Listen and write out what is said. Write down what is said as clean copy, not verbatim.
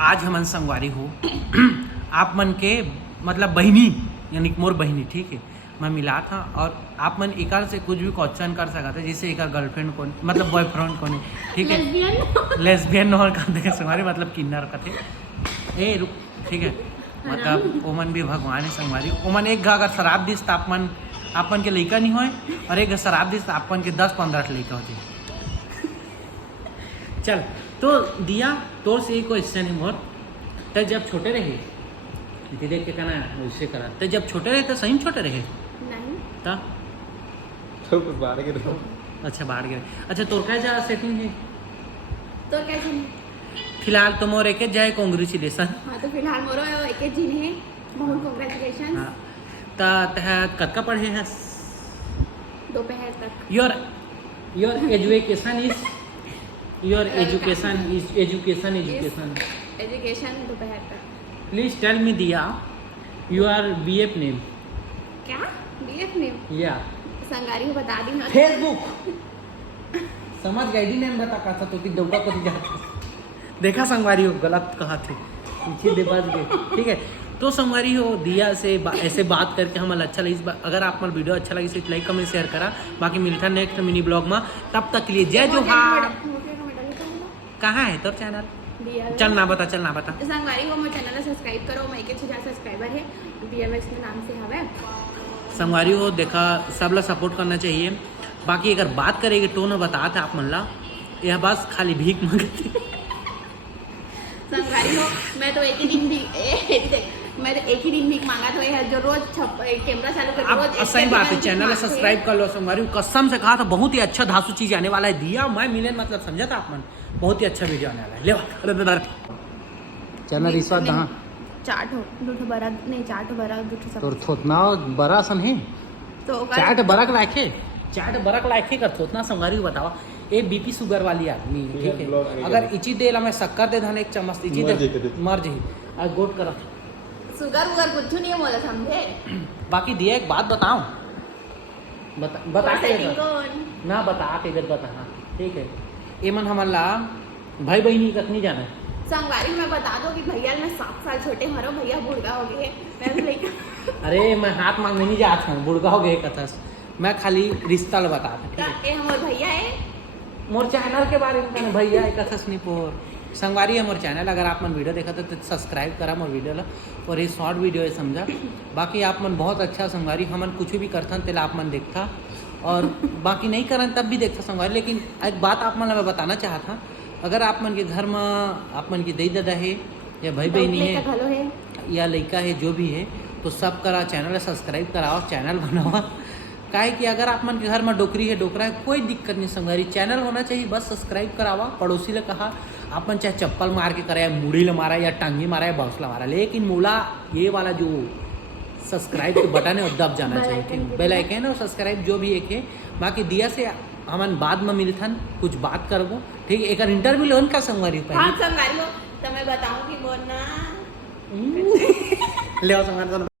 आज हमन संगवारी हो आप मन के मतलब बहिनी यानी कि मोर बहिनी, ठीक है, मैं मिला था और आप मन एकर से कुछ भी क्वेश्चन कर सकते हैं, जैसे एकर गर्लफ्रेंड कौन मतलब बॉयफ्रेंड कौन है, ठीक है, लेस्बियन और कहते संगवारी मतलब किन्नर कहते ए रुक, ठीक है, मतलब ओमन भी भगवान है संगवारी। ओमन एक अगर शराब दिस तो आप मन के लड़का नहीं होए और एक शराब दिस तो आप मन के 10-15 लड़का होते। चल तो दिया तोर से एक क्वेश्चन है मोर, तो जब छोटे रहे धीरे के कहना वैसे करा, तो जब छोटे रहे तो सही में छोटे रहे नहीं तो बाहर के रहो। अच्छा बाहर गए। अच्छा तोर का जा सेटिंग है तो कैसे फिलहाल तो मोर एक जाए कांग्रेचुलेसन। हाँ तो फिलहाल मोरो एक जिन है बहुत कांग्रेचुलेशन। हाँ ता तह कतका पढ़े है दोपहर तक। Your education is your education दोपहर तक। प्लीज टेल मी दिया योर बीएफ नेम क्या बीएफ नेम या संगारी को बता दी ना फेसबुक समझ गई डी नेम बता का तो डौका को जाता देखा संगवारी हो गलत कहा थे पीछे दे बच गए, ठीक है। तो संगवारी हो दिया से ऐसे बात करके हमें अच्छा लगी। अगर आप मन वीडियो अच्छा लगी तो लाइक कमेंट शेयर करा। बाकी मिलता नेक्स्ट मिनी ब्लॉग में, तब तक के लिए जय जोहार। कहाँ है तोर चैनल? चल ना बता संगवारी को मोर चैनल सब्सक्राइब करो। मैं 1000 सब्सक्राइबर है बीएमएक्स में नाम से हवे संगवारी हो। देखा सब लोग सपोर्ट करना चाहिए। बाकी अगर बात करेंगे तो न बताते आप मन ला यह बस खाली भीख मांगते संगवारी हो। मैं तो एक ही दिन भीख मांगा था जो रोज कैमरा चालू कर रोज। अब सही बात है, चैनल सब्सक्राइब कर लो संगवारी। कसम से कहा था बहुत ही अच्छा धासु चीज आने वाला है। दिया मैं मिले मतलब समझा था आप मन, बहुत ही अच्छा वीडियो आने वाला है। ले चैनल रिश्वत दहा चाट हो दूठो बरा नहीं चाट हो बरा दूठो सब तोर थोतना बरा सन है तो चाट बरक लाखे कर थोतना संगवारी बतावा। ए बीपी शुगर वाली आदमी है, ठीक है, अगर इची देला मैं शक्कर दे धन एक चम्मच इची दे मर जही आ गोट कर शुगर उगर कुछ नहीं बोला समझे। बाकी दिया एक बात बताऊं बता के कौन ना बता के बता, ठीक है। एमन हमला भाई बहनी कतनी जाना है संगवारी मैं बता दो कि भैया मैं 7 साल छोटे हमारो भैया बुढ़गा हो गए मैं अरे मैं हाथ मांगने नहीं जाता हूँ, बुढ़गा हो गए कथस, मैं खाली रिश्ता ल बता था। ए हमर भैया है मोर चैनल के बारे में भैया है कथस नहीं पोर संगवारी है मोर चैनल। अगर आप मन वीडियो देखा तो सब्सक्राइब करा मोर वीडियो ला और ये शॉर्ट वीडियो है समझा। बाकी आप मन बहुत अच्छा संगवारी हमन कुछ भी करथन तेला आप मन देखता और बाकी नहीं करन तब भी देखता संगवारी। लेकिन एक बात आप मन मैं बताना चाहता, अगर आप मन के घर में आप मन की दई दादा है या भाई बहनी है या लड़का है जो भी है तो सब करा चैनल सब्सक्राइब कराओ, चैनल बनाओ। काहे कि अगर आप मन के घर में डोकरी है डोकरा है कोई दिक्कत नहीं संगवारी, चैनल होना चाहिए बस सब्सक्राइब करावा। पड़ोसी ने कहा आप मन चाहे चप्पल मार के करा या मुड़ी मारा या टांगी मारा या बाउसला मारा, लेकिन मूला ये वाला जो सब्सक्राइब के बटन है वो दब जाना चाहिए, ठीक, बेल आइकन है सब्सक्राइब जो भी एक है। बाकी दिया से हमन बाद में मिलथन कुछ बात करबो, ठीक है। एक इंटरव्यू लोन का संगवारी हाँ संगवारी हो तो मैं बताऊं कि बोलना ले संगवारी